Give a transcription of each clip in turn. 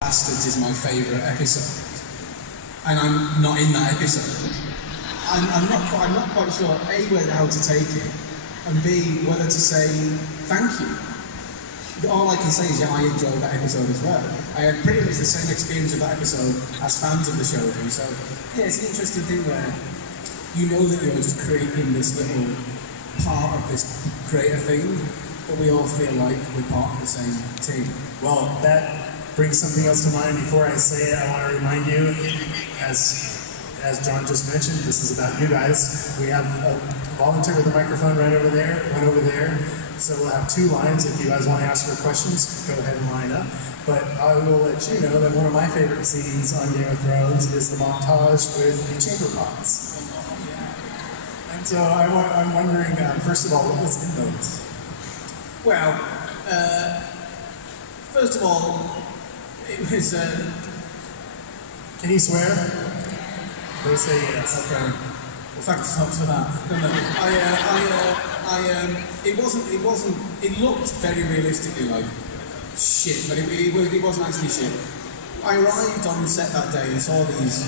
Bastards is my favourite episode, and I'm not in that episode. I'm not quite sure A, how to take it, and B, whether to say thank you. All I can say is, yeah, I enjoyed that episode as well. I had pretty much the same experience of that episode as fans of the show do. So yeah, it's an interesting thing where you know that you're just creating this little part of this greater thing, but we all feel like we're part of the same team. Well, that brings something else to mind. Before I say it, I want to remind you, as John just mentioned, this is about you guys. We have a volunteer with a microphone right over there, one over there. So we'll have two lines. If you guys want to ask her questions, go ahead and line up. But I will let you know that one of my favorite scenes on Game of Thrones is the montage with the chamber pots. And so I'm wondering, first of all, what was in those? Well, first of all, it was... Can you swear? They say yes. Okay. Well, thanks for that. It looked very realistically like shit, but it wasn't actually shit. I arrived on set that day and saw these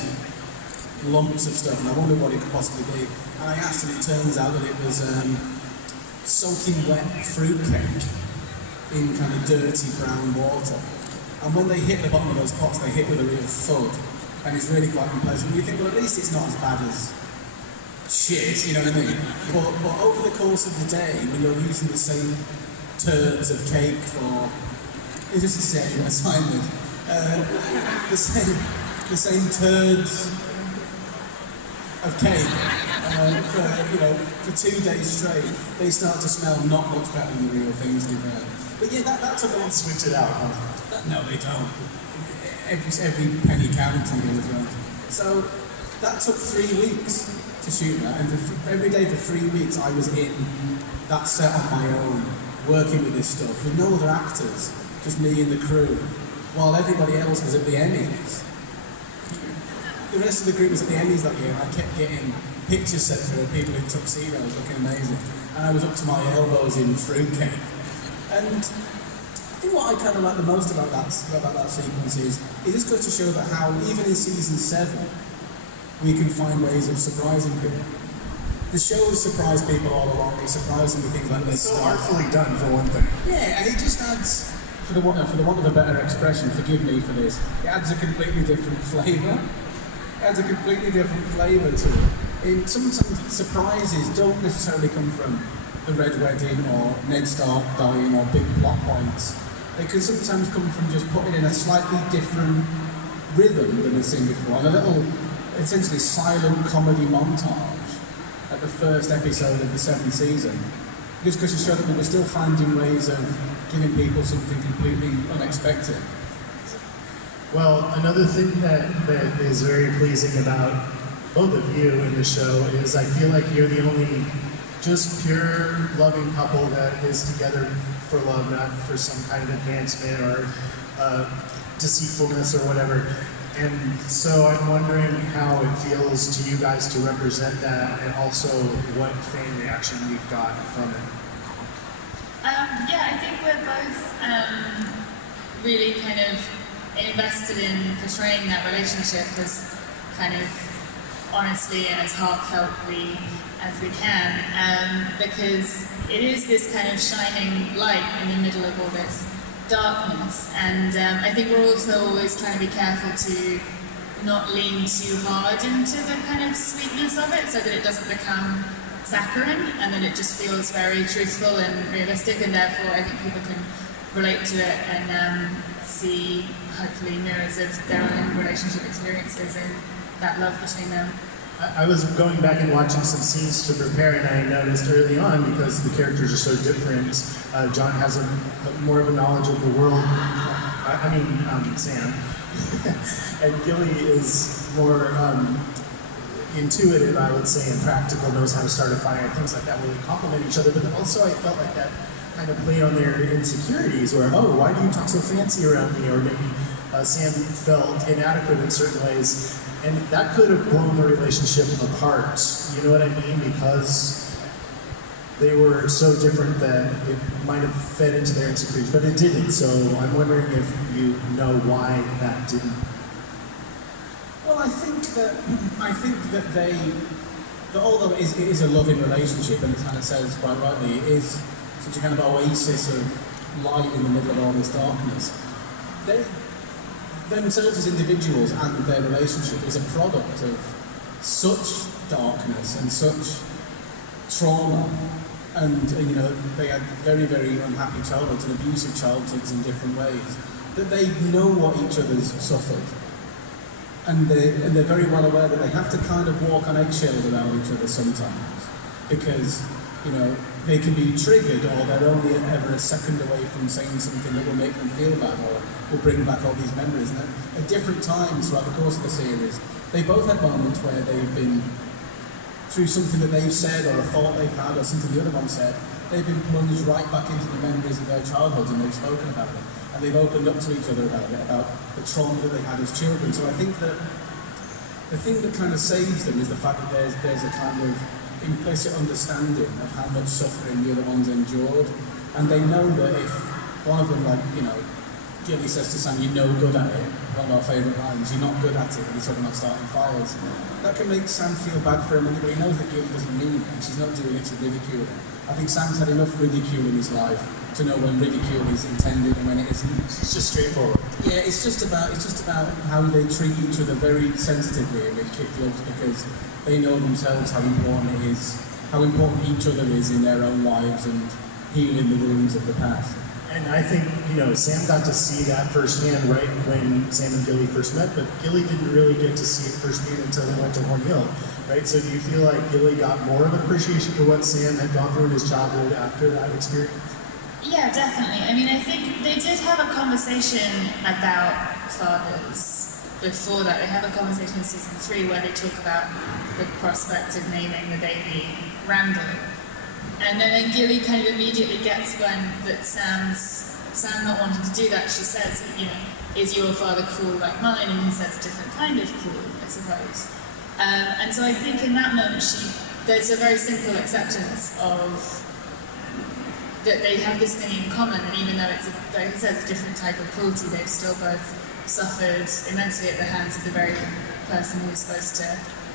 lumps of stuff, and I wondered what it could possibly be. And I asked, and it turns out that it was soaking wet fruit cake in kind of dirty brown water. And when they hit the bottom of those pots, they hit with a real thud. And it's really quite unpleasant. You think, well, at least it's not as bad as shit, you know what I mean? But over the course of the day, when you're using the same turds of cake for... It's just to say, you're going to sign this. The same turds of cake for 2 days straight, they start to smell not much better than the real things they've had. But yeah, that took a lot to switch it out, huh? No, they don't. Every penny counts in Game of Thrones. So that took 3 weeks to shoot that, and every day for 3 weeks I was in that set on my own, working with this stuff, with no other actors, just me and the crew, while everybody else was at the Emmys. The rest of the group was at the Emmys that year, and I kept getting pictures sent through of people in tuxedos looking amazing, and I was up to my elbows in fruitcake. And I think what I kind of like the most about that sequence is it just goes to show that how, even in season 7, we can find ways of surprising people. The show has surprised people all along. They surprise them with things like this. It's so artfully done, for one thing. Yeah, and it just adds, for the want of a better expression, forgive me for this, it adds a completely different flavour. It adds a completely different flavour to it. And sometimes surprises don't necessarily come from the Red Wedding or Ned Stark dying or big plot points. They can sometimes come from just putting in a slightly different rhythm than we've seen before, and a little, essentially, silent comedy montage at the first episode of the 7th season, just because to show that we were still finding ways of giving people something completely unexpected. Well, another thing that is very pleasing about both of you in the show is I feel like you're the only just pure loving couple that is together for love, not for some kind of advancement or deceitfulness or whatever. And so I'm wondering how it feels to you guys to represent that, and also what fan reaction you've got from it. Yeah, I think we're both really kind of invested in portraying that relationship as kind of honestly and as heartfeltly as we can, because it is this kind of shining light in the middle of all this darkness, and I think we're also always trying to be careful to not lean too hard into the kind of sweetness of it, so that it doesn't become saccharine, and that it just feels very truthful and realistic, and therefore I think people can relate to it and see, hopefully, mirrors of their own relationship experiences and that love between them. I was going back and watching some scenes to prepare, and I noticed early on, because the characters are so different, John has more of a knowledge of the world, Sam, and Gilly is more intuitive, I would say, and practical, knows how to start a fire, things like that really complement each other, but also I felt like that kind of played on their insecurities, where, oh, why do you talk so fancy around me, or maybe Sam felt inadequate in certain ways. And that could have blown the relationship apart, you know what I mean? Because they were so different that it might have fed into their insecurities, but it didn't. So I'm wondering if you know why that didn't. Well, I think that that although it is a loving relationship, and it kind of says quite rightly, it is such a kind of oasis of light in the middle of all this darkness. They themselves as individuals and their relationship is a product of such darkness and such trauma, and you know, they had very, very unhappy childhoods and abusive childhoods in different ways, that they know what each other's suffered. And they're very well aware that they have to kind of walk on eggshells around each other sometimes, because, you know, they can be triggered, or they're only ever a second away from saying something that will make them feel bad, or will bring back all these memories. And at different times throughout the course of the series, they both had moments where they've been, through something that they've said, or a thought they've had, or something the other one said, they've been plunged right back into the memories of their childhoods, and they've spoken about it. And they've opened up to each other about it, about the trauma that they had as children. So I think that the thing that kind of saves them is the fact that there's a kind of implicit understanding of how much suffering the other one's endured. And they know that if one of them, like, you know, Gilly says to Sam, "You're no good at it," one of our favourite lines, "You're not good at it," when he's talking about starting fires. That can make Sam feel bad for him, but he knows that Gilly doesn't mean it, and she's not doing it to ridicule him. I think Sam's had enough ridicule in his life to know when ridicule is intended and when it isn't. It's just straightforward. Yeah, it's just about how they treat each other very sensitively with kid gloves, because they know themselves how important it is, how important each other is in their own lives and healing the wounds of the past. And I think, you know, Sam got to see that firsthand right when Sam and Gilly first met, but Gilly didn't really get to see it firsthand until they went to Horn Hill, right? So do you feel like Gilly got more of an appreciation for what Sam had gone through in his childhood after that experience? Yeah, definitely. I mean, I think they did have a conversation about fathers before that. They have a conversation in season 3 where they talk about the prospect of naming the baby Randall. And then Gilly kind of immediately gets that Sam not wanting to do that. She says, you know, "Is your father cruel like mine?" And he says, "A different kind of cruel, I suppose." And so I think in that moment there's a very simple acceptance of that they have this thing in common, and even though it's, like he says, a different type of cruelty, they've still both suffered immensely at the hands of the very person who's supposed to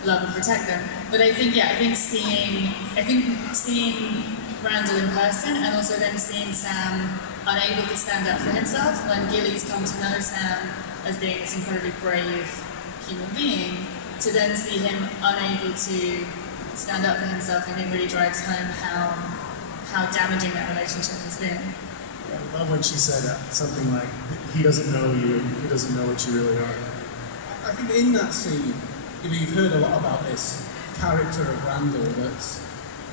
love and protect them. But I think seeing Randall in person, and also then seeing Sam unable to stand up for himself, when Gilly's come to know Sam as being this incredibly brave human being, to then see him unable to stand up for himself, I think really drives home how damaging that relationship has been. I love when she said something like, "He doesn't know you, he doesn't know what you really are." I think in that scene, you know, you've heard a lot about this character of Randall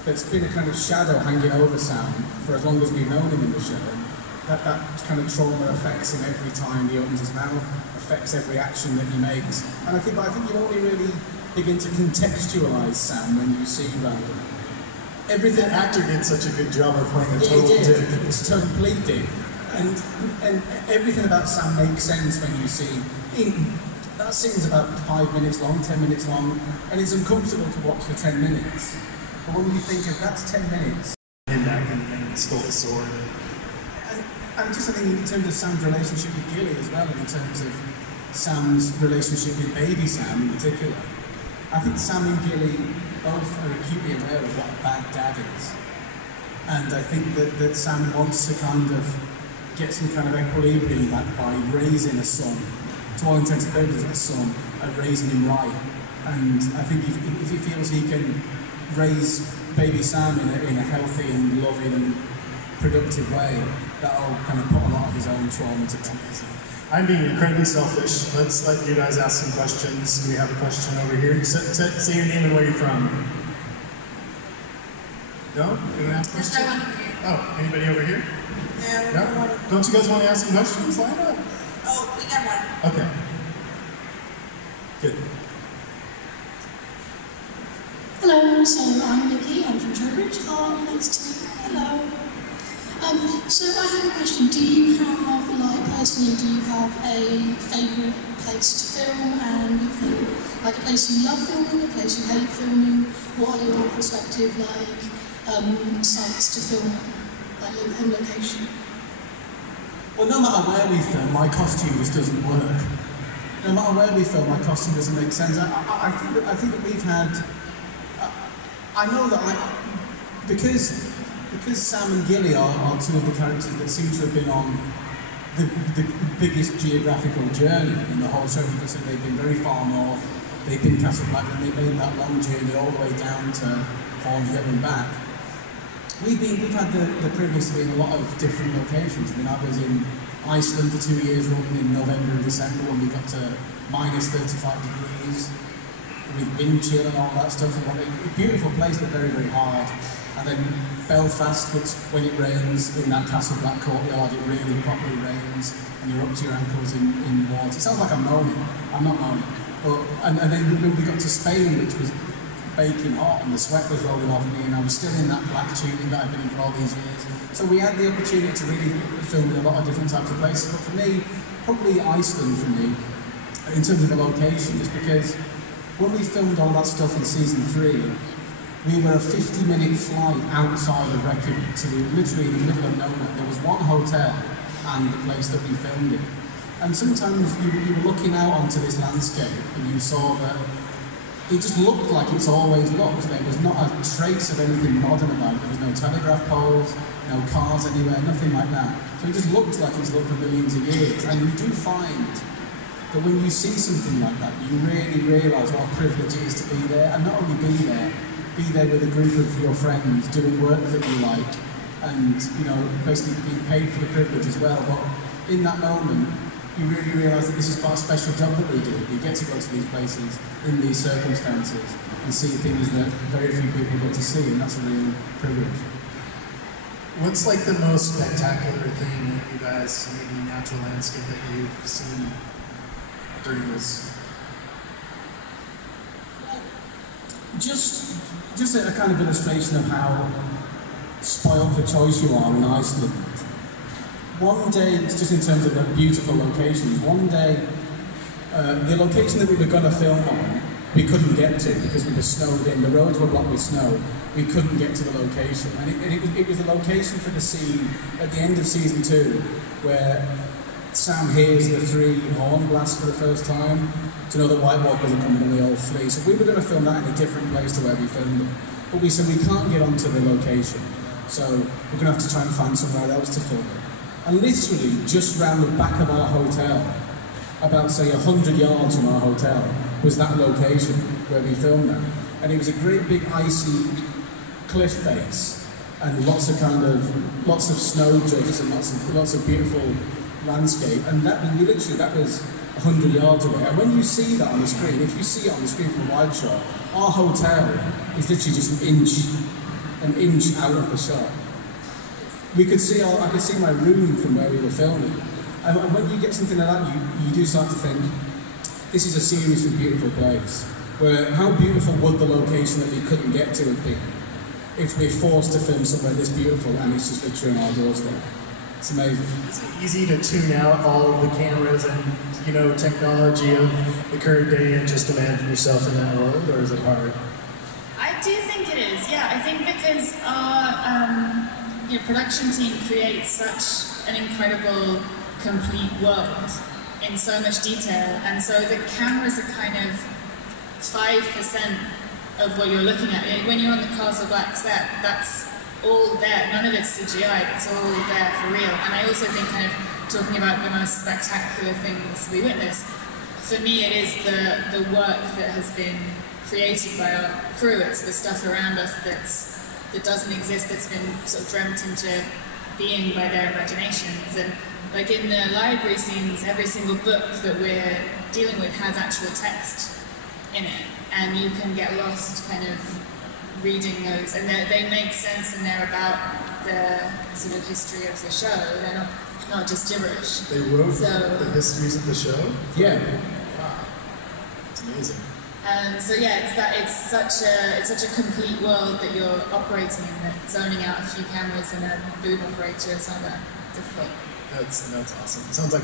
that's been a kind of shadow hanging over Sam for as long as we've known him in the show. And that kind of trauma affects him every time he opens his mouth, affects every action that he makes. And I think you only really begin to contextualise Sam when you see Randall. Everything actor did such a good job of playing a total dick. It's a complete dick. And everything about Sam makes sense when you see that scene's about 5 minutes long, 10 minutes long, and it's uncomfortable to watch for 10 minutes. But when you think of that's 10 minutes. Him back and stole the sword. And just I think in terms of Sam's relationship with Gilly as well, and in terms of Sam's relationship with baby Sam in particular, I think Sam and Gilly both are acutely aware of what a bad dad is. And I think that Sam wants to kind of get some kind of equilibrium back by raising a son, to all intents and purposes a son, and raising him right. And I think if he feels he can raise baby Sam in a healthy and loving and productive way, that'll kind of put a lot of his own trauma to rest. I'm being incredibly selfish. Let's let you guys ask some questions. Do we have a question over here? Say your name and where you're from. No? You don't have questions? Oh, anybody over here? No? Don't you guys want to ask some questions? Line up. Oh, we got one. Okay. Good. Hello, so I'm Vicky, I'm from Trowbridge. Hi, nice to meet you. Hello. So I have a question. Do you have, personally, do you have a favourite place to film, and you think, like a place you love filming, a place you hate filming? What are your perspective like? sites to film like home location? Well, no matter where we film, my costume just doesn't work. No matter where we film, my costume doesn't make sense. I think that we've had. I know that because Sam and Gilly are two of the characters that seem to have been on the biggest geographical journey in the whole show, because they've been very far north. They've been Castle Black, and they've made that long journey all the way down to Hornhill and back. We've had the privilege to be in a lot of different locations. I mean, I was in Iceland for 2 years, rolling in November and December when we got to minus 35 degrees, with wind chill and all that stuff. And a beautiful place, but very, very hard. And then Belfast, which when it rains in that Castle Black courtyard, it really properly rains, and you're up to your ankles in water. It sounds like I'm moaning. I'm not moaning. But, and then we got to Spain, which was baking hot, and the sweat was rolling off me, and I was still in that black tunic that I've been in for all these years. So we had the opportunity to really film in a lot of different types of places. But for me, probably Iceland for me, in terms of the location, just because when we filmed all that stuff in season 3, we were a 50-minute flight outside of Reykjavik, so we were literally in the middle of nowhere. There was one hotel and the place that we filmed in. And sometimes you were looking out onto this landscape and you saw that it just looked like it's always looked. There was not a trace of anything modern about it. There was no telegraph poles, no cars anywhere, nothing like that. So it just looked like it's looked for millions of years. And you do find that when you see something like that, you really realise what a privilege it is to be there. And not only be there with a group of your friends doing work that you like, and basically being paid for the privilege as well. But in that moment, you really realise that this is quite a special job that we do. We get to go to these places in these circumstances and see things that very few people get to see, and that's a real privilege. What's like the most spectacular thing that you guys, maybe natural landscape that you've seen during this? Just a kind of illustration of how spoiled for choice you are in Iceland. One day, just in terms of the beautiful locations, one day, the location that we were going to film on, we couldn't get to because we were snowed in. The roads were blocked with snow. We couldn't get to the location. And it was the location for the scene at the end of season 2, where Sam hears the 3 horn blasts for the first time to know that White Walkers are coming and they all flee. So we were going to film that in a different place to where we filmed it. But we said we can't get onto the location, so we're going to have to try and find somewhere else to film it. And literally, just round the back of our hotel, about say 100 yards from our hotel, was that location where we filmed that. And it was a great big icy cliff face, and lots of snow drifts and lots of beautiful landscape. And that was 100 yards away. And when you see that on the screen, if you see it on the screen from a wide shot, our hotel is literally just an inch out of the shot. I could see my room from where we were filming. And when you get something like that, you do start to think, this is a seriously beautiful place. Where how beautiful would the location that we couldn't get to have been if we're forced to film somewhere this beautiful and it's just literally on our doorstep? It's amazing. Is it easy to tune out all of the cameras and technology of the current day and just imagine yourself in that world, or is it hard? I do think it is, yeah. I think because our production team creates such an incredible, complete world in so much detail, and so the cameras are kind of 5% of what you're looking at. When you're on the Castle Black set, that's all there. None of it's CGI, it's all there for real. And I also think kind of talking about the most spectacular things we witness, for me it is the work that has been created by our crew. It's the stuff around us that doesn't exist, that's been sort of dreamt into being by their imaginations. And like in the library scenes, every single book that we're dealing with has actual text in it, and you can get lost kind of reading those, and they make sense, and they're about the sort of history of the show. They're not just gibberish. They wrote the histories of the show? Yeah. Wow. It's amazing. So yeah, it's such a complete world that you're operating in, that zoning out a few cameras and a boom operator is not that difficult. That's awesome. It sounds like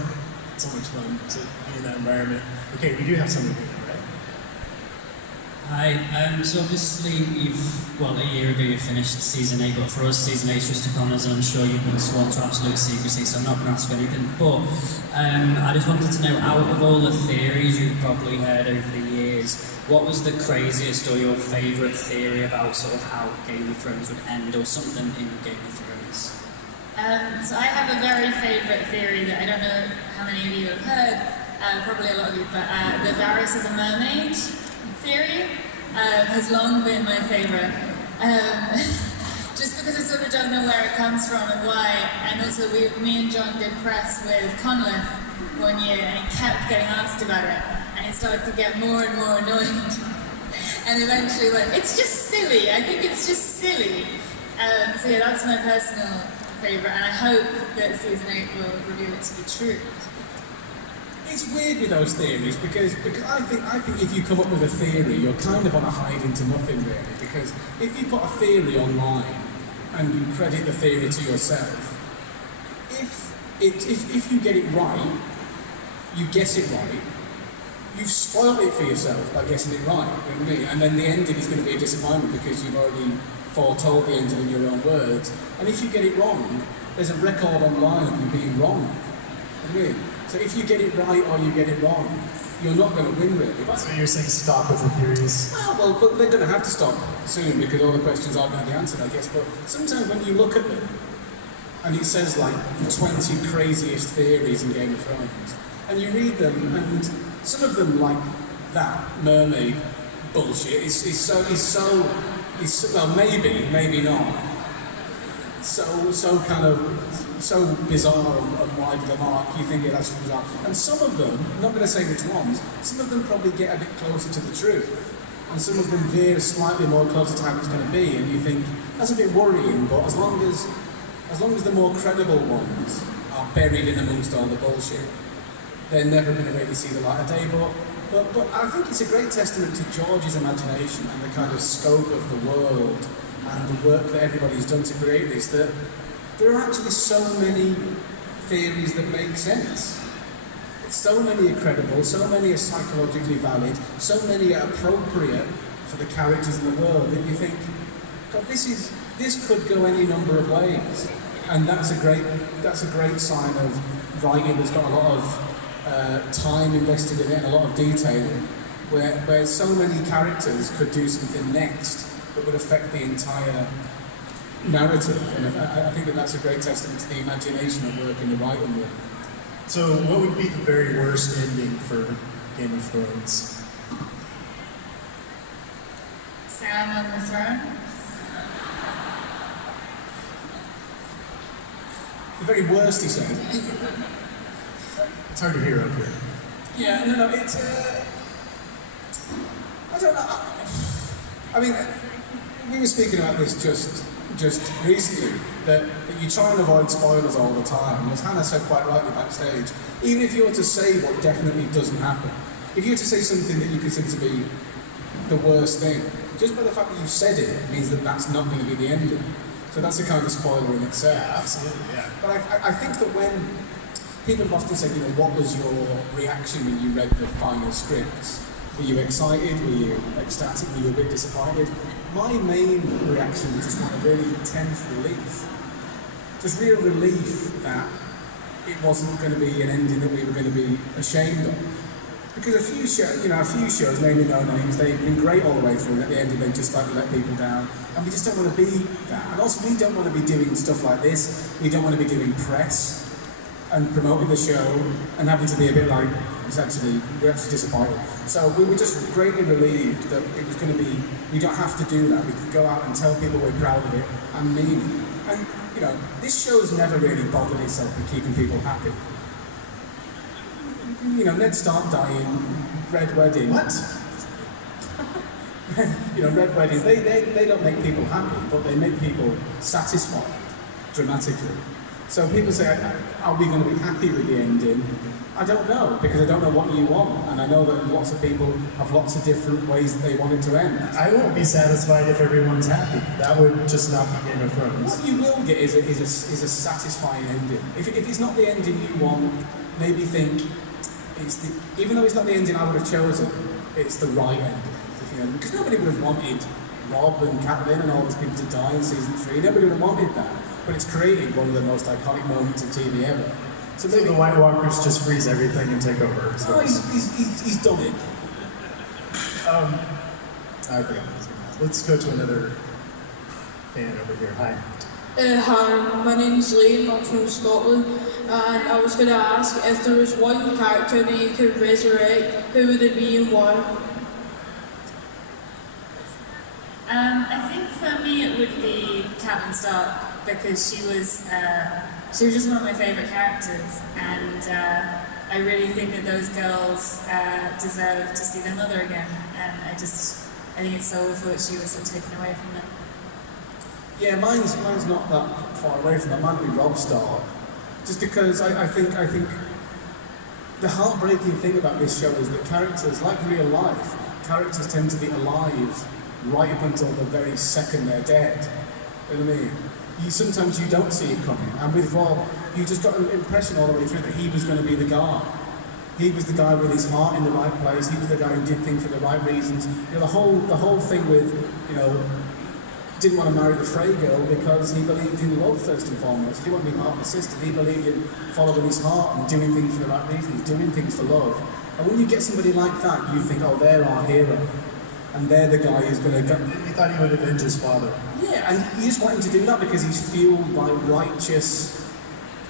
so much fun to be in that environment. Okay, we do have something here, right? Hi, so obviously a year ago you finished season 8, but for us season 8 is just upon us, and I'm sure you've been sworn to absolute secrecy, so I'm not going to ask anything, but I just wanted to know, out of all the theories you've probably heard over the years, what was the craziest or your favourite theory about sort of how Game of Thrones would end, or something in Game of Thrones? So I have a very favourite theory that I don't know how many of you have heard, probably a lot of you, but the Varys is a mermaid theory has long been my favourite. Just because I sort of don't know where it comes from and why. And also me and John did press with Conleth one year and he kept getting asked about it and he started to get more and more annoyed. And eventually went, it's just silly, I think it's just silly. So yeah, that's my personal favourite, and I hope that season 8 will reveal it to be true. It's weird with those theories because I think if you come up with a theory, you're kind of on a hide into nothing really. Because if you put a theory online and you credit the theory to yourself, if you get it right, you guess it right, you've spoiled it for yourself by guessing it right. You know what I mean? And then the ending is going to be a disappointment because you've already foretold the ending in your own words. And if you get it wrong, there's a record online of you being wrong. You know what I mean? So if you get it right or you get it wrong, you're not going to win really. So you're saying stop with the theories? Well, but they're going to have to stop soon because all the questions aren't going to be answered, I guess. But sometimes when you look at them, and it says like the 20 craziest theories in Game of Thrones, and you read them, and some of them like that mermaid bullshit is so well, maybe not. So bizarre and wide of the mark, you think it actually bizarre. And some of them, I'm not going to say which ones, some of them probably get a bit closer to the truth. And some of them veer slightly more closer to how it's going to be, and you think, that's a bit worrying, but as long as the more credible ones are buried in amongst all the bullshit, they're never going to really see the light of day. But I think it's a great testament to George's imagination and the kind of scope of the world and the work that everybody's done to create this, that there are actually so many theories that make sense. So many are credible, so many are psychologically valid, so many are appropriate for the characters in the world that you think, God, this could go any number of ways. And that's a great sign of writing that's got a lot of time invested in it and a lot of detail, where so many characters could do something next that would affect the entire narrative. And I think that's a great testament to the imagination at work in the writing room. So what would be the very worst ending for Game of Thrones? Sam on the throne? The very worst, he said. It's hard to hear up here. Yeah, no, it's I don't know. I mean, we were speaking about this just recently, that you try and avoid spoilers all the time. As Hannah said quite rightly backstage, even if you were to say what definitely doesn't happen, if you were to say something that you consider to be the worst thing, just by the fact that you've said it means that that's not going to be the ending. So that's a kind of spoiler in itself. Yeah, absolutely, yeah. But I think that when people have often said, what was your reaction when you read the final scripts? Were you excited? Were you ecstatic? Were you a bit disappointed? My main reaction was just one of really intense relief. Just real relief that it wasn't going to be an ending that we were going to be ashamed of. Because a few shows, naming no names, they've been great all the way through, and at the end they just slightly let people down. And we just don't want to be that. And also we don't want to be doing stuff like this. We don't want to be doing press and promoting the show and having to be a bit like, we're actually disappointed. So we were just greatly relieved that it was going to be, we don't have to do that. We can go out and tell people we're proud of it and mean it. And, this show's never really bothered itself with keeping people happy. Ned Stark dying, Red Wedding. What? Red Weddings, they don't make people happy, but they make people satisfied dramatically. So people say, are we going to be happy with the ending? I don't know, because I don't know what you want, and I know that lots of people have lots of different ways that they want it to end. I won't be satisfied if everyone's happy. That would just not be Game of Thrones. What you will get is a satisfying ending. If it's not the ending you want, maybe think, even though it's not the ending I would have chosen, it's the right ending. You know, because nobody would have wanted Rob and Catelyn and all those people to die in season 3. Nobody would have wanted that. But it's created one of the most iconic moments of TV ever. So maybe the White Walkers just freeze everything and take over. Oh, he's done it. I forgot. Let's go to another fan over here. Hi. Hi, my name's Liam, I'm from Scotland, and I was going to ask, if there was one character that you could resurrect, who would it be and why? I think for me it would be Catelyn Stark, because she was just one of my favourite characters, and I really think that those girls deserve to see their mother again, and I think it's so awful that she was so taken away from them. Yeah, mine's not that far away from that. Mine would be Rob Stark, just because I think the heartbreaking thing about this show is that characters, like real life, characters tend to be alive right up until the very second they're dead. You know what I mean? Sometimes you don't see it coming, and with Rob, you just got an impression all the way through that he was going to be the guy. He was the guy with his heart in the right place. He was the guy who did things for the right reasons. You know, the whole thing with, you know, didn't want to marry the Frey girl because he believed in love first and foremost. He didn't want to be part of the system. He believed in following his heart and doing things for the right reasons, doing things for love. And when you get somebody like that, you think, oh, they're our hero. And they're the guy who's going to go. He thought he would avenge his father. Yeah, and you just want him to do that because he's fueled by righteous,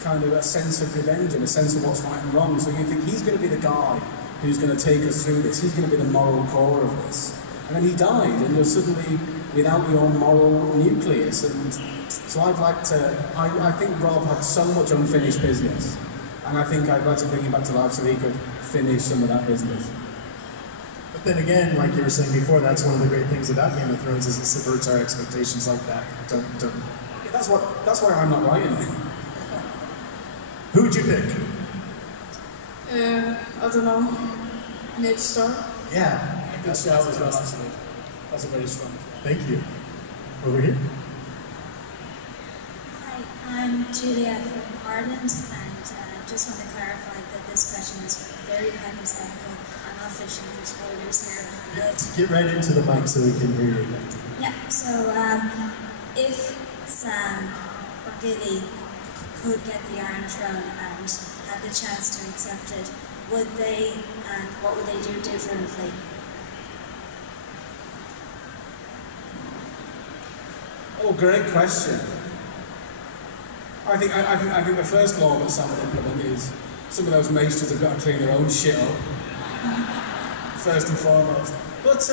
kind of a sense of revenge and a sense of what's right and wrong. So you think he's going to be the guy who's going to take us through this. He's going to be the moral core of this. And then he died, and you're suddenly without your moral nucleus. And so I'd like to. I think Rob had so much unfinished business, and I think I'd like to bring him back to life so he could finish some of that business. But then again, like you were saying before, that's one of the great things about Game of Thrones is it subverts our expectations like that. Yeah, that's why I'm not writing it. Who would you pick? I don't know. Ned Stark? Yeah. Good shout as well, actually. That's a very strong. Thank you. Over here. Hi, I'm Julia from Ireland, and just want to clarify that this question is very hypothetical. I'm not fishing for spoilers here. But Get right into the mic so we can hear you again. yeah, so if Sam or Gilly could get the Iron Throne and had the chance to accept it, would they, and what would they do differently? Oh, great question. I think the first law that Sam would implement is some of those maesters have got to clean their own shit up. First and foremost. But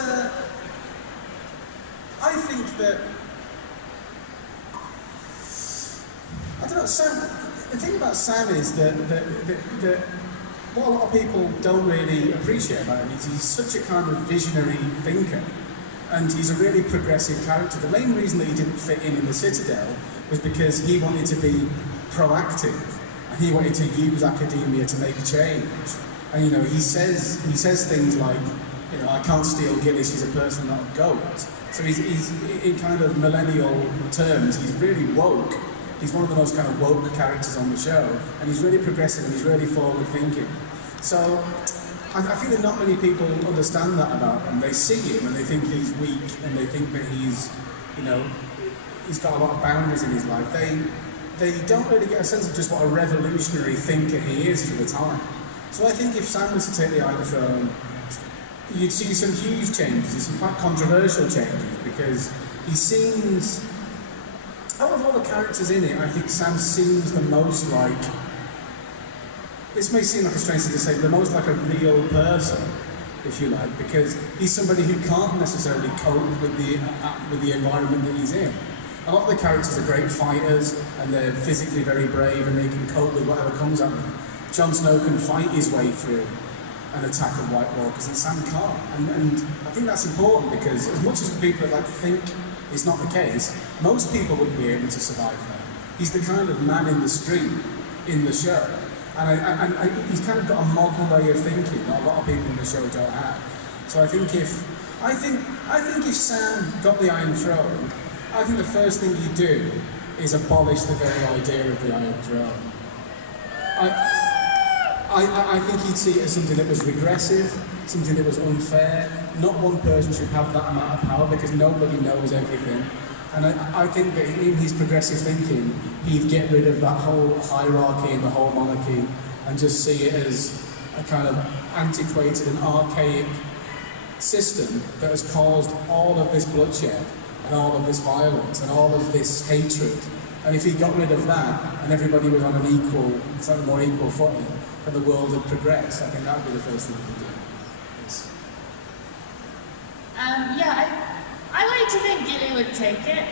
I think that I don't know, Sam, the thing about Sam is that what a lot of people don't really appreciate about him is he's such a kind of visionary thinker. And he's a really progressive character. The main reason that he didn't fit in the Citadel was because he wanted to be proactive, and he wanted to use academia to make change. And you know, he says things like, you know, I can't steal Gilly, she's a person, not a goat. So he's in kind of millennial terms, he's really woke. He's one of the most kind of woke characters on the show, and he's really progressive and he's really forward thinking. So I think that not many people understand that about him. They see him and they think he's weak, and they think that he's, you know, he's got a lot of boundaries in his life. They don't really get a sense of just what a revolutionary thinker he is for the time. So I think if Sam was to take the Iron Throne, you'd see some huge changes, some quite controversial changes, because he seems, out of all the characters in it, I think Sam seems the most like, this may seem like a strange thing to say, the most like a real person, if you like, because he's somebody who can't necessarily cope with the environment that he's in. A lot of the characters are great fighters, and they're physically very brave, and they can cope with whatever comes at them. Jon Snow can fight his way through an attack of White Walkers, and Sam can't. And I think that's important, because as much as people would like to think it's not the case, most people wouldn't be able to survive that. He's the kind of man in the street in the show. And he's kind of got a modern way of thinking that a lot of people in the show don't have. So I think if Sam got the Iron Throne, I think the first thing he'd do is abolish the very idea of the Iron Throne. I think he'd see it as something that was regressive, something that was unfair. Not one person should have that amount of power because nobody knows everything. And I think that in his progressive thinking, he'd get rid of that whole hierarchy and the whole monarchy and just see it as a kind of antiquated and archaic system that has caused all of this bloodshed and all of this violence and all of this hatred. And if he got rid of that and everybody was on an equal, slightly more equal footing, and the world had progressed, I think that would be the first thing he'd do. I like to think Gilly would take it,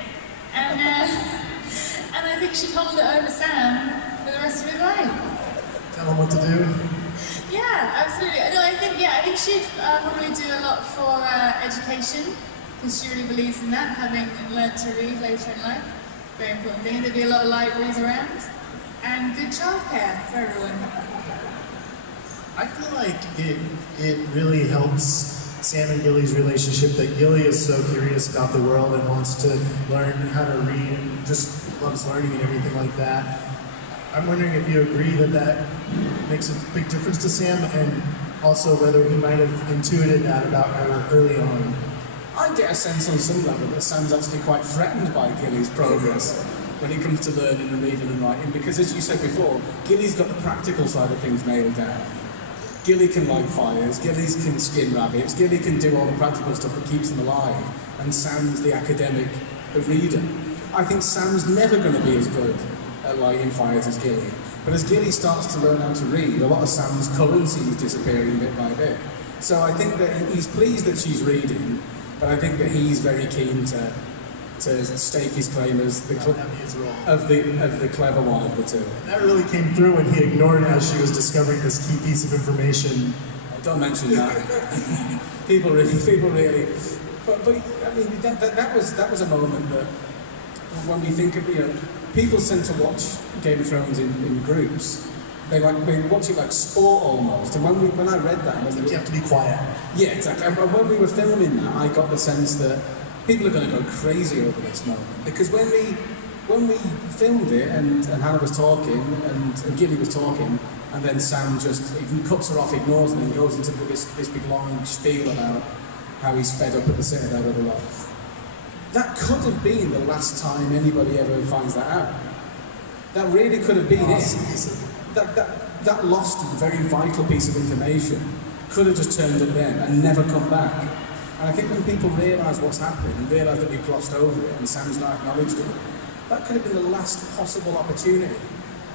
and I think she'd hold it over Sam for the rest of his life. Tell him what to do. Yeah, absolutely. No, I think she'd probably do a lot for education, because she really believes in that, having learnt to read later in life. Very important thing. There'd be a lot of libraries around, and good childcare for everyone. I feel like it really helps Sam and Gilly's relationship that Gilly is so curious about the world and wants to learn how to read and just loves learning and everything like that. I'm wondering if you agree that that makes a big difference to Sam, and also whether he might have intuited that about her early on. I get a sense on some level that Sam's actually quite threatened by Gilly's progress when it comes to learning and reading and writing, because as you said before, Gilly's got the practical side of things nailed down. Gilly can light fires, Gilly can skin rabbits, Gilly can do all the practical stuff that keeps them alive, and Sam's the academic, the reader. I think Sam's never going to be as good at lighting fires as Gilly, but as Gilly starts to learn how to read, a lot of Sam's currency is disappearing bit by bit. So I think that he's pleased that she's reading, but I think that he's very keen to stake his claim as the of the clever one of the two. And that really came through when he ignored as she was discovering this key piece of information. Don't mention that. people really. But I mean that was a moment that when we think of people tend to watch Game of Thrones in groups. They watch it like sport almost. And when I read that, you have to be quiet. Yeah, exactly. And when we were filming that, I got the sense that people are going to go crazy over this moment, because when we filmed it and Hannah was talking and Gilly was talking, and then Sam just cuts her off, ignores her, and goes into this big long spiel about how he's fed up at the Citadel, blah, blah, blah. That could have been the last time anybody ever finds that out. That really could have been it. That lost very vital piece of information could have just turned up then and never come back. And I think when people realise what's happened and realise that we've glossed over it and Sam's not acknowledged it, that could have been the last possible opportunity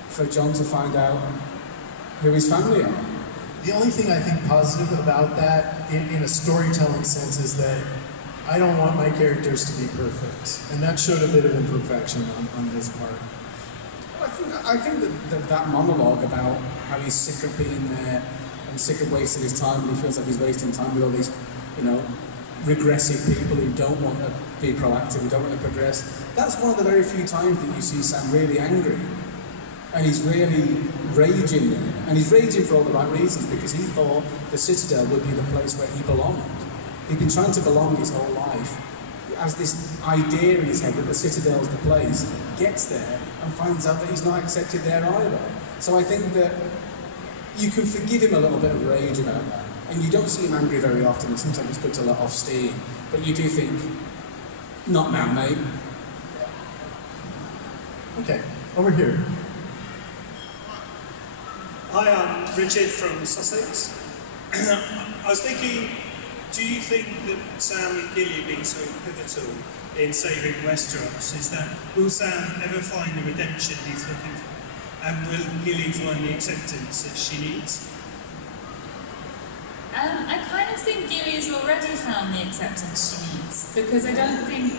for John to find out who his family are. The only thing I think positive about that, in a storytelling sense, is that I don't want my characters to be perfect. And that showed a bit of imperfection on his part. I think that monologue about how he's sick of being there and sick of wasting his time, and he feels like he's wasting time with all these, regressive people who don't want to be proactive, who don't want to progress. That's one of the very few times that you see Sam really angry. And he's really raging there. And he's raging for all the right reasons, because he thought the Citadel would be the place where he belonged. He'd been trying to belong his whole life. He has this idea in his head that the Citadel's the place, gets there and finds out that he's not accepted there either. So I think that you can forgive him a little bit of rage about that. And you don't see him angry very often, and sometimes it's good to let off steam. But you do think, not now, mate. Okay, over here. Hi, I'm Richard from Sussex. I was thinking, do you think that Sam and Gilly being so pivotal in saving Westeros will Sam ever find the redemption he's looking for? And will Gilly find the acceptance that she needs? I kind of think Gilly's already found the acceptance she needs, because I don't think,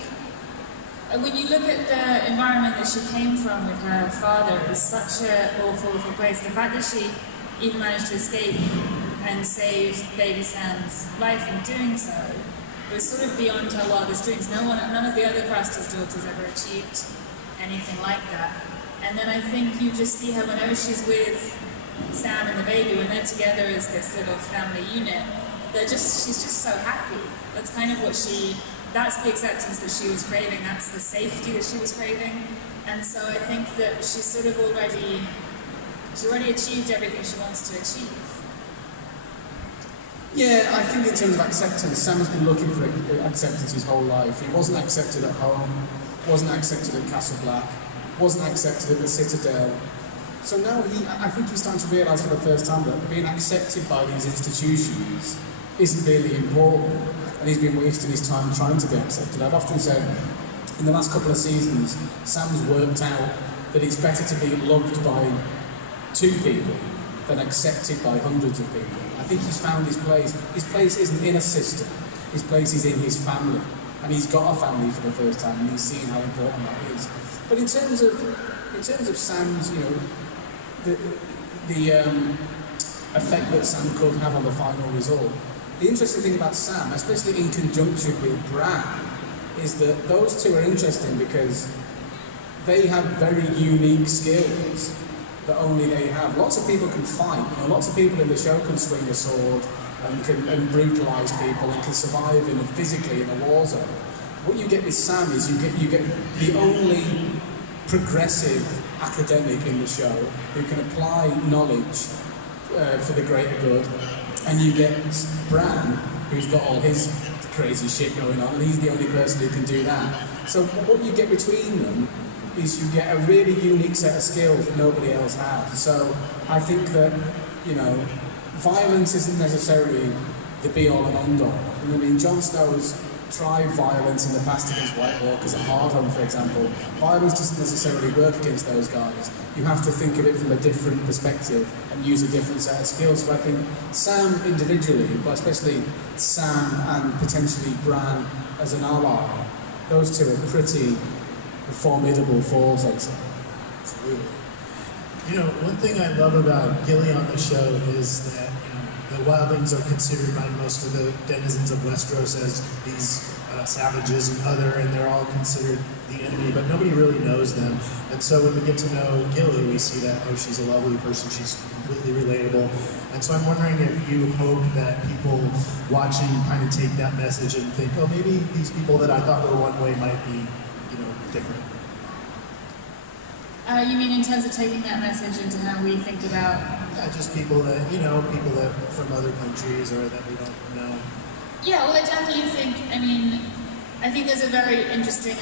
when you look at the environment that she came from with her father, it was such an awful place. The fact that she even managed to escape and save baby Sam's life in doing so was sort of beyond her wildest dreams. None of the other Craster's daughters ever achieved anything like that. And then I think you just see her whenever she's with Sam and the baby, when they're together as this little family unit, she's just so happy. That's kind of that's the acceptance that she was craving, that's the safety that she was craving. And so I think that she's sort of already she's already achieved everything she wants to achieve. Yeah, I think in terms of acceptance, Sam has been looking for acceptance his whole life. He wasn't accepted at home, wasn't accepted at Castle Black, wasn't accepted at the Citadel. So now I think he's starting to realise for the first time that being accepted by these institutions isn't really important, and he's been wasting his time trying to be accepted. I've often said, in the last couple of seasons, Sam's worked out that it's better to be loved by 2 people than accepted by hundreds of people. I think he's found his place. His place isn't in a system, his place is in his family. And he's got a family for the first time, and he's seen how important that is. But in terms of Sam's, the effect that Sam could have on the final result, the interesting thing about Sam, especially in conjunction with Bran, is that those two are interesting because they have very unique skills that only they have. Lots of people can fight, lots of people in the show can swing a sword and brutalise people and can survive physically in a war zone. What you get with Sam is you get the only progressive academic in the show who can apply knowledge for the greater good, and you get Bran, who's got all his crazy shit going on, and he's the only person who can do that. So what you get between them is you get a really unique set of skills that nobody else has. So I think that, violence isn't necessarily the be-all and end-all. I mean, Jon Snow's tried violence in the past against White Walkers at Hardhome, for example. Violence doesn't necessarily work against those guys. You have to think of it from a different perspective and use a different set of skills. So I think Sam individually, but especially Sam and potentially Bran as an ally, those two are pretty formidable force, I'd say. Absolutely. One thing I love about Gilly on the show is that, the wildlings are considered by most of the denizens of Westeros as these savages and they're all considered the enemy, but nobody really knows them. And so when we get to know Gilly, we see that, she's a lovely person, she's completely relatable. And so I'm wondering if you hope that people watching kind of take that message and think, maybe these people that I thought were one way might be, different. You mean in terms of taking that message into how we think about... just people that, people that from other countries or that we don't know. Yeah, well, I definitely think, I think there's a very interesting,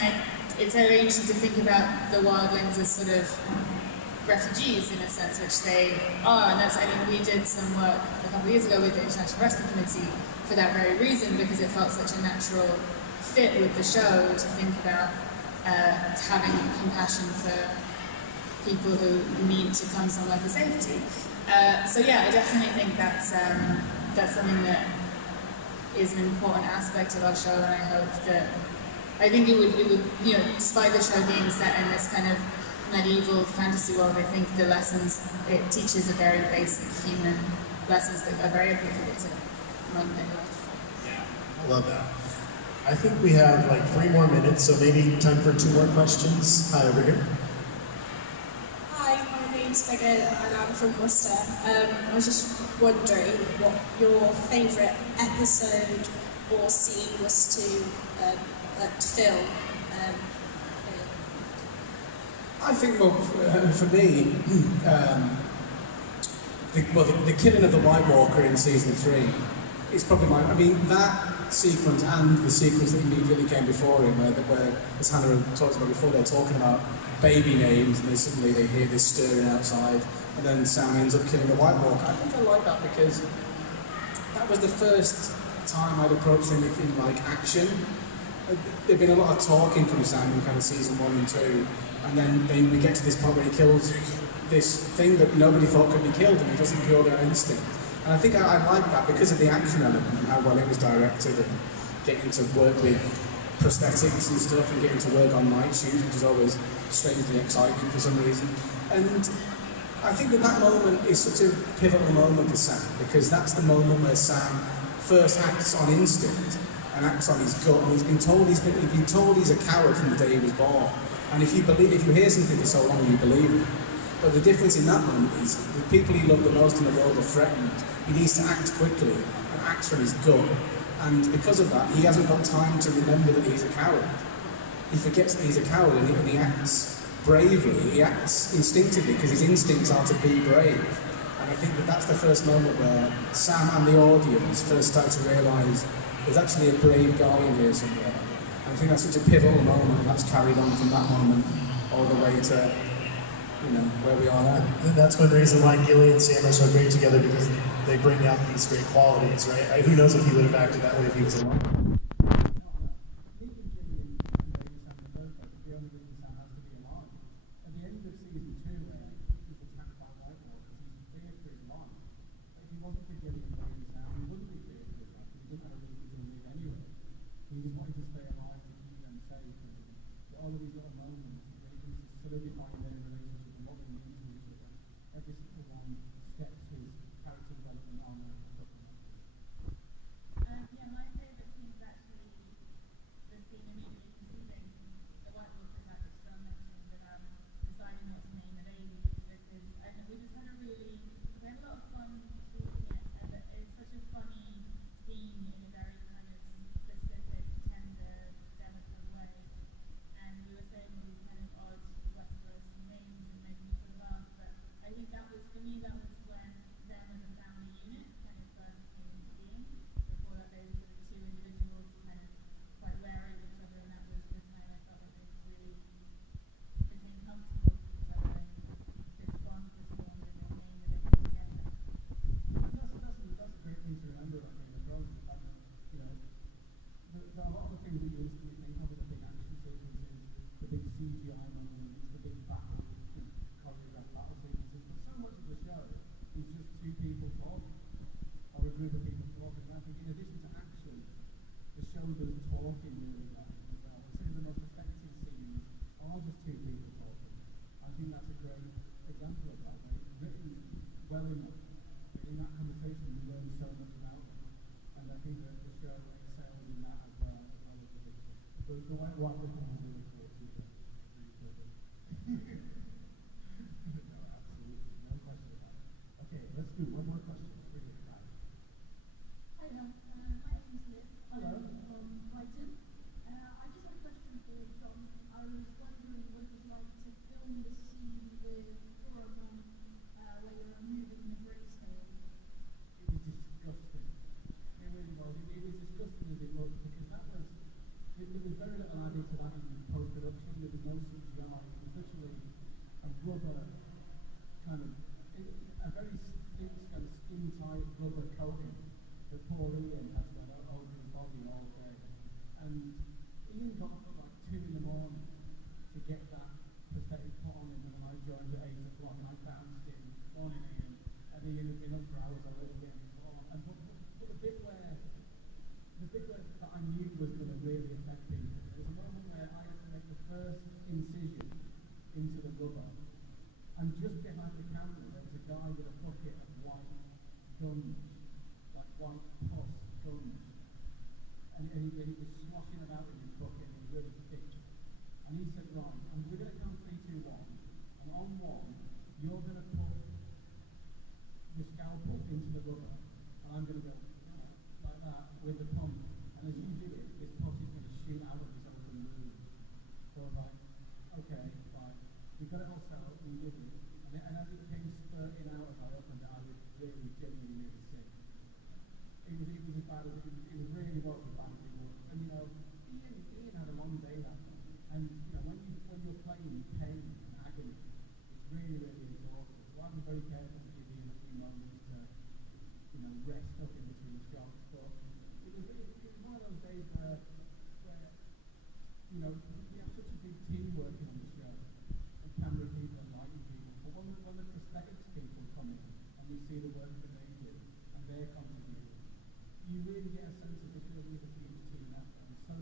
it's very interesting to think about the wildlings as sort of refugees in a sense, which they are, and that's, we did some work a couple of years ago with the International Wrestling Committee for that very reason, because it felt such a natural fit with the show to think about having compassion for people who need to come somewhere for safety. So yeah, I definitely think that's something that is an important aspect of our show, and I think it would, despite the show being set in this kind of medieval fantasy world, I think the lessons it teaches are very basic human lessons that are very applicable to modern day life. Yeah, I love that. I think we have 3 more minutes, so maybe time for 2 more questions. Hi, over here. Hi, my name's Megan and I'm from Worcester. I was just wondering what your favourite episode or scene was to film. I think, for me, the killing of the White Walker in season 3 is probably that sequence and the sequence that immediately came before him, where as Hannah talked about before, they're talking about baby names, and then suddenly they hear this stirring outside, and then Sam ends up killing the White Walker. I think I like that because that was the first time I'd approached anything like action. There'd been a lot of talking from Sam in kind of season 1 and 2, and then we get to this point where he kills this thing that nobody thought could be killed, and he doesn't purely on instinct. And I think I like that because of the action element and how well it was directed, and getting to work with prosthetics and stuff, and getting to work on night shoots, which is always strangely exciting for some reason. And I think that moment is such a pivotal moment for Sam, because that's the moment where Sam first acts on instinct and acts on his gut, and he's been told he's a coward from the day he was born. And if you hear something for so long, you believe it. But the difference in that moment is the people he loved the most in the world are threatened. He needs to act quickly and act from his gut. And because of that, he hasn't got time to remember that he's a coward. He forgets that he's a coward, and he acts bravely, he acts instinctively because his instincts are to be brave. And I think that that's the first moment where Sam and the audience first start to realise there's actually a brave guy in here somewhere. And I think that's such a pivotal moment, and that's carried on from that moment all the way to, you know, where we are now. And that's one reason why Gilly and Sam are so great together, because they bring out these great qualities, right? Who knows if he would have acted that way if he was alone? He just wanted to stay alive to keep them safe. And all of these little moments, they can solidify their relationship and what they mean to each other. Every single one steps his character development on a yeah, my favourite scene is actually the scene immediately preceding the White Walkers, like John mentioned, about deciding what to name the baby. Because we just had we had a lot of fun shooting it, and it's such a funny scene in a very kind of specific, tender, delicate way. And we were saying all these kind of odd Westeros names and making each other laugh, but I think that was, for me, that was when them as a family unit kind of first came into being. Before that, they were sort of two individuals kind of quite wary of each other, and that was the time I felt like they really became comfortable with each other, and this bond was formed, and they named the baby together. That's a great thing to remember about Game of Thrones. You know, there are a lot of the things that you instantly think of, the big action sequences, the big CGI moments, the big battle, choreographed battle sequences. But so much of the show is just two people talking, or a group of people talking. And I think in addition to action, the show does talking really well as well. And some of the most effective scenes are just two people talking. I think that's a great example of that. Right? It's written well enough. In that conversation, you learn so much about them. And I think that the show excels in that as well as the picture. The White Walker thing is really cool too. Really cool. No, absolutely. No question about it. Okay, let's do one more question. Bring it back. Hi there, my name's Liv. Hello. From Brighton. I just have a question for John. I was wondering what it was like to film the scene with Coramon, where you're moving the grayscale. It was disgusting. It really was. It was disgusting as it looked, because there was very little added to that in post-production. There was no CGI. It was literally a rubber kind of, a very thick kind of skin-tight rubber coating that poor Ian had to go over his body all day. And Ian got up at like 2 in the morning to get that prosthetic put on him, and then I joined at 8 o'clock and I bounced in, morning Ian, and Ian had been up for hours already getting it put on. And but the bit where that I knew was going to really affect people, there was a moment where I had to make the first incision into the rubber, and just behind the camera there was a guy with a bucket of white gunge, like white pus gunge, and he was sloshing about in his bucket, and it was really thick. And he said, right, and we're going to count 3, 2, 1, and on 1, you're going to put the scalpel into the rubber, and I'm going to go like that with the pump, and as you do it, this pus is going to shoot out of this open wound. So I was like, okay, fine. We got it all set up, we did it, and as it came spurting out as I opened it, I was really genuinely sick. It was as bad as it really was as bad as it was. And you know, Ian had a long day that night, and you know, when you're playing pain and agony, it's really, really exhausting. So I was very careful to give Ian a few moments to, you know, rest up in between shots. But it was one of those days where you know, we have such a big team working on the show, and camera people and lighting people. But when the prosthetics people come in and we see the work that they do and their contribution, you really get a sense of this really is a huge team effort. And so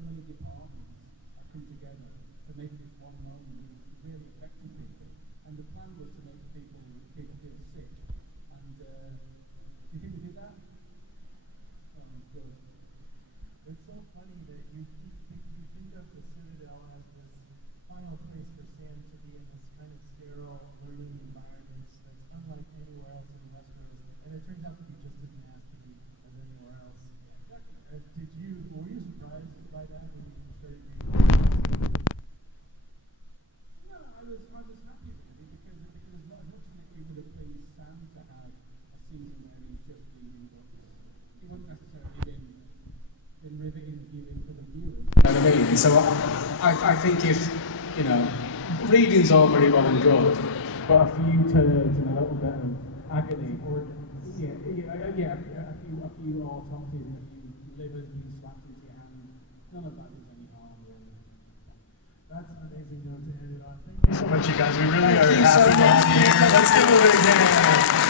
So I think if, you know, reading's all very well and good, but a few turds and a little bit of agony, or a few autopsies and a few livers being slapped into your hand, none of that is any harm, really. That's an amazing note to end it on. Thank you so much, you guys. We really are happy to have you here. Let's give them a big hand.